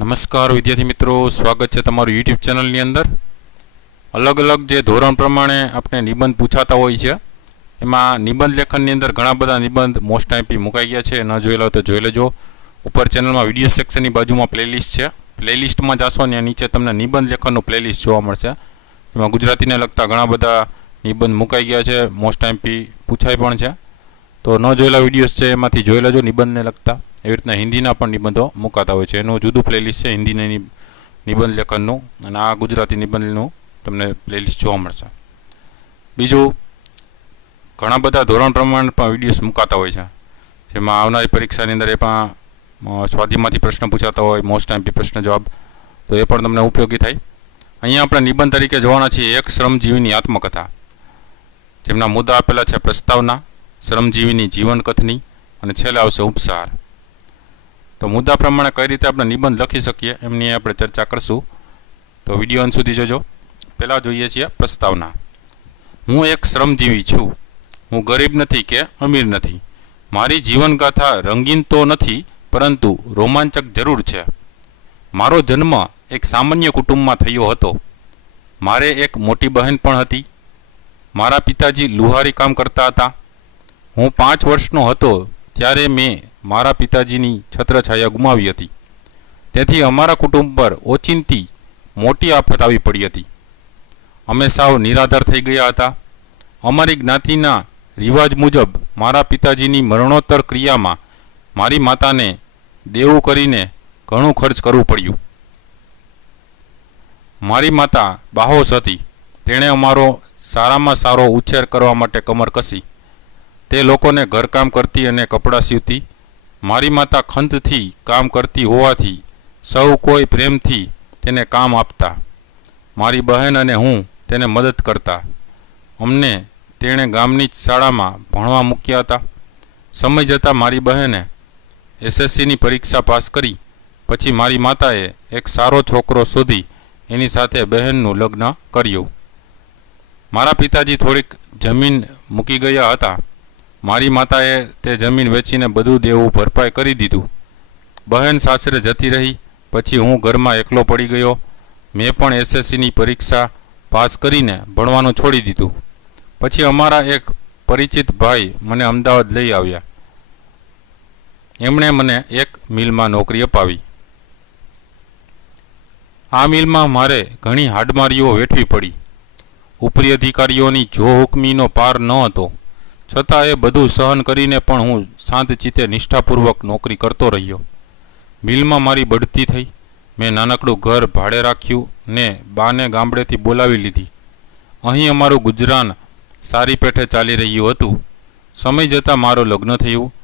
નમસ્કાર વિદ્યાર્થી મિત્રો, સ્વાગત છે તમારું યુટ્યુબ ચેનલની અંદર. અલગ અલગ જે ધોરણ પ્રમાણે આપણે નિબંધ પૂછાતા હોય છે, એમાં નિબંધ લેખનની અંદર ઘણા બધા નિબંધ મોસ્ટ ટાઈમથી મુકાઈ ગયા છે. ન જોયેલા હોય તો જોઈ લેજો. ઉપર ચેનલમાં વીડિયો સેક્શનની બાજુમાં પ્લેલિસ્ટ છે. પ્લેલિસ્ટમાં જાશો ને નીચે તમને નિબંધ લેખનનું પ્લેલિસ્ટ જોવા મળશે. એમાં ગુજરાતીને લગતા ઘણા બધા નિબંધ મુકાઈ ગયા છે. મોસ્ટ ટાઈમથી પૂછાય પણ છે. તો ન જોયેલા વિડીયોઝ છે, એમાંથી જોઈ લેજો નિબંધને લગતા. એવી રીતના હિન્દીના પણ નિબંધો મુકાતા હોય છે. એનું જુદું પ્લેલિસ્ટ છે હિન્દીની નિબંધ લેખનનું અને આ ગુજરાતી નિબંધનું તમને પ્લેલિસ્ટ જોવા મળશે. બીજું, ઘણા બધા ધોરણ પ્રમાણે પણ વિડીયોઝ મુકાતા હોય છે. જેમાં આવનારી પરીક્ષાની અંદર એ પણ સ્વાધીમાંથી પ્રશ્ન પૂછાતા હોય મોસ્ટ ટાઈમથી પ્રશ્ન જવાબ, તો એ પણ તમને ઉપયોગી થાય. અહીંયા આપણે નિબંધ તરીકે જોવાના છીએ એક શ્રમજીવીની આત્મકથા. જેમના મુદ્દા આપેલા છે પ્રસ્તાવના, શ્રમજીવીની જીવન કથની અને છેલ્લે આવશે ઉપસાર. તો મુદ્દા પ્રમાણે કઈ રીતે આપણે નિબંધ લખી શકીએ, એમની આપણે ચર્ચા કરશું. તો વીડિયો અંત સુધી જોજો. પહેલાં જોઈએ છીએ પ્રસ્તાવના. હું એક શ્રમજીવી છું. હું ગરીબ નથી કે અમીર નથી. મારી જીવનગાથા રંગીન તો નથી, પરંતુ રોમાંચક જરૂર છે. મારો જન્મ એક સામાન્ય કુટુંબમાં થયો હતો. મારે એક મોટી બહેન પણ હતી. મારા પિતાજી લુહારી કામ કરતા હતા. હું પાંચ વર્ષનો હતો, ત્યારે મેં મારા પિતાજીની છત્રછાયા ગુમાવી હતી. તેથી અમારા કુટુંબ પર ઓચિંતી, મોટી આફત આવી પડી હતી. અમે સાવ નિરાધાર થઈ ગયા હતા. અમારી જ્ઞાતિના રિવાજ મુજબ મારા પિતાજીની મરણોત્તર ક્રિયામાં મારી માતાને દેવું કરીને ઘણું ખર્ચ કરવું પડ્યું. મારી માતા બાહોશ હતી. તેણે અમારો સારામાં સારો ઉછેર કરવા માટે કમર કસી. તે લોકોને ઘરકામ કરતી અને કપડાં સીવતી. મારી માતા ખંતથી કામ કરતી હોવાથી સૌ કોઈ પ્રેમથી તેને કામ આપતા. મારી બહેન અને હું તેને મદદ કરતા. અમને તેણે ગામની જ શાળામાં ભણવા મૂક્યા હતા. સમય જતાં મારી બહેને એસએસસીની પરીક્ષા પાસ કરી. પછી મારી માતાએ એક સારો છોકરો શોધી એની સાથે બહેનનું લગ્ન કર્યું. મારા પિતાજી થોડીક જમીન મૂકી ગયા હતા. મારી માતાએ તે જમીન વેચીને બધું દેવું ભરપાઈ કરી દીધું. બહેન સાસરે જતી રહી, પછી હું ઘરમાં એકલો પડી ગયો. મેં પણ એસએસસીની પરીક્ષા પાસ કરીને ભણવાનું છોડી દીધું. પછી અમારા એક પરિચિત ભાઈ મને અમદાવાદ લઈ આવ્યા. એમણે મને એક મિલમાં નોકરી અપાવી. આ મિલમાં મારે ઘણી હાડમારીઓ વેઠવી પડી. ઉપરી અધિકારીઓની જો હુકમીનો પાર ન હતો. છતાં એ બધું સહન કરીને પણ હું શાંત ચિત્તે નિષ્ઠાપૂર્વક નોકરી કરતો રહ્યો. મિલમાં મારી બઢતી થઈ. મેં નાનકડું ઘર ભાડે રાખ્યું ને બાને ગામડેથી બોલાવી લીધી. અહીં અમારું ગુજરાન સારી પેઠે ચાલી રહ્યું હતું. સમય જતાં મારું લગ્ન થયું.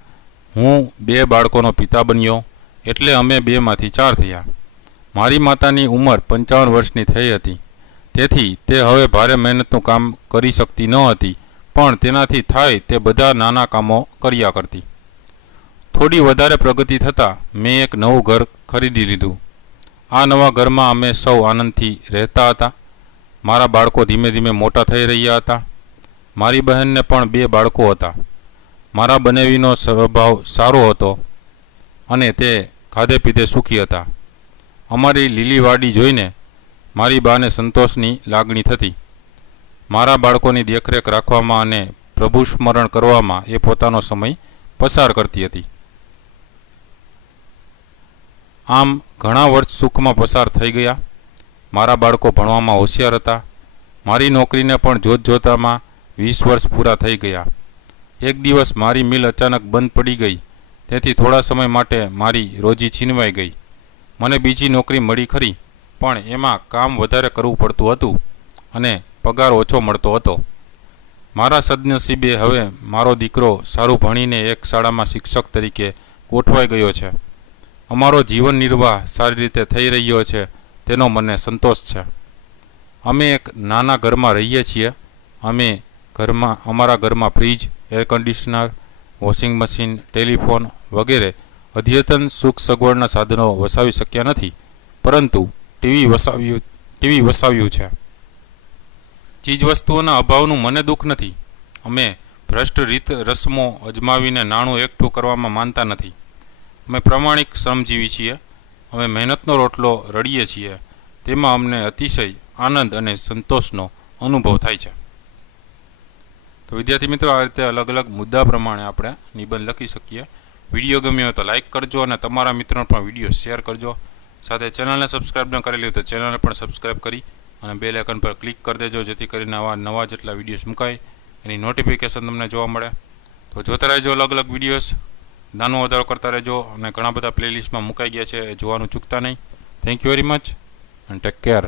હું બે બાળકોનો પિતા બન્યો એટલે અમે બેમાંથી ચાર થયા. મારી માતાની ઉંમર પંચાવન વર્ષની થઈ હતી. તેથી તે હવે ભારે મહેનતનું કામ કરી શકતી ન હતી. પણ તેનાથી થાય તે બધા નાના કામો કર્યા કરતી. થોડી વધારે પ્રગતિ થતાં મેં એક નવું ઘર ખરીદી લીધું. આ નવા ઘરમાં અમે સૌ આનંદથી રહેતા હતા. મારા બાળકો ધીમે ધીમે મોટા થઈ રહ્યા હતા. મારી બહેનને પણ બે બાળકો હતા. મારા બનેવીનો સ્વભાવ સારો હતો અને તે ખાધે પીધે સુખી હતા. અમારી લીલી વાડી જોઈને મારી બાને સંતોષની લાગણી થતી. મારા બાળકોની દેખરેખ રાખવામાં અને પ્રભુ સ્મરણ કરવામાં એ પોતાનો સમય પસાર કરતી હતી. આમ ઘણા વર્ષ સુખમાં પસાર થઈ ગયા. મારા બાળકો ભણવામાં હોશિયાર હતા. મારી નોકરીને પણ જોત જોતામાં વીસ વર્ષ પૂરા થઈ ગયા. એક દિવસ મારી મિલ અચાનક બંધ પડી ગઈ. તેથી થોડા સમય માટે મારી રોજી છીનવાઈ ગઈ. મને બીજી નોકરી મળી ખરી, પણ એમાં કામ વધારે કરવું પડતું હતું. અને પગાર ઓછો મળતો હતો. મારા સદનસીબે હવે મારો દીકરો સારું ભણીને એક શાળામાં શિક્ષક તરીકે ગોઠવાઈ ગયો છે. અમારો જીવન નિર્વાહ સારી રીતે થઈ રહ્યો છે. તેનો મને સંતોષ છે. અમે એક નાના ઘરમાં રહીએ છીએ. અમે ઘરમાં, અમારા ઘરમાં fridge, air conditioner, washing machine, telephone વગેરે અદ્યતન સુખ સગવડના સાધનો વસાવી શક્યા નથી. પરંતુ ટીવી વસાવ્યું ટીવી વસાવ્યું છે. ચીજવસ્તુઓના અભાવનું મને દુઃખ નથી. અમે ભ્રષ્ટ રીત રસમો અજમાવીને નાણું એકઠું કરવામાં માનતા નથી. અમે પ્રમાણિક શ્રમજીવી છીએ. અમે મહેનતનો રોટલો રડીએ છીએ. તેમાં અમને અતિશય આનંદ અને સંતોષનો અનુભવ થાય છે. તો વિદ્યાર્થી મિત્રો, આ રીતે અલગ અલગ મુદ્દા પ્રમાણે આપણે નિબંધ લખી શકીએ. વીડિયો ગમ્યો તો લાઇક કરજો અને તમારા મિત્રોને પણ વીડિયો શેર કરજો. સાથે ચેનલને સબસ્ક્રાઈબ ન કરેલી હોય તો ચેનલને પણ સબસ્ક્રાઇબ કરી અને બેલ આઇકન પર ક્લિક કરી દેજો, જેથી કરીને આવા નવા જેટલા વિડીયોઝ મુકાય. એની નોટિફિકેશન તમને જોવા મળે. તો જોતા રહેજો અલગ અલગ વિડીયોઝ નાનો વધારો કરતા રહેજો અને ઘણા બધા પ્લેલિસ્ટમાં મુકાઈ ગયા છે, એ જોવાનું ચૂકતા નહીં. Thank you very much and take care